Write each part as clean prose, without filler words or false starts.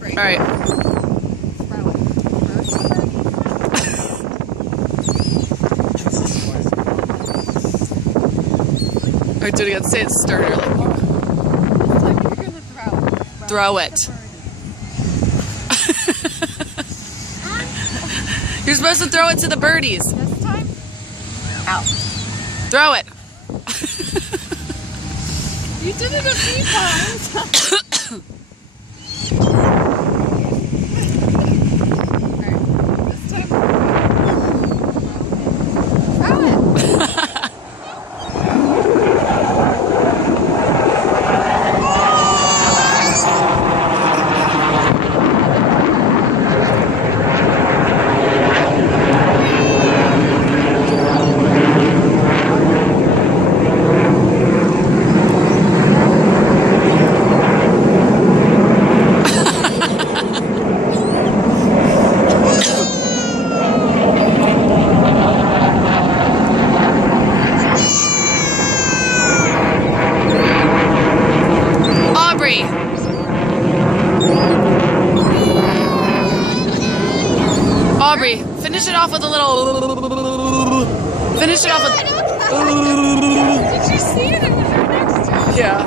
All right. All right, do it again. Say it starter. Throw it. You're supposed to throw it to the birdies. This time? Out. Throw it. You did it a few times. Alright, this time. Throw it. Aubrey. Aubrey, finish it off with a little. Finish it off with. Did you see it? It was right next to it. Yeah.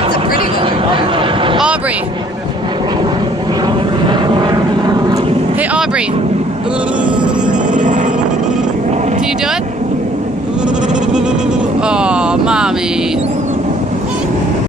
That's a pretty one. Aubrey.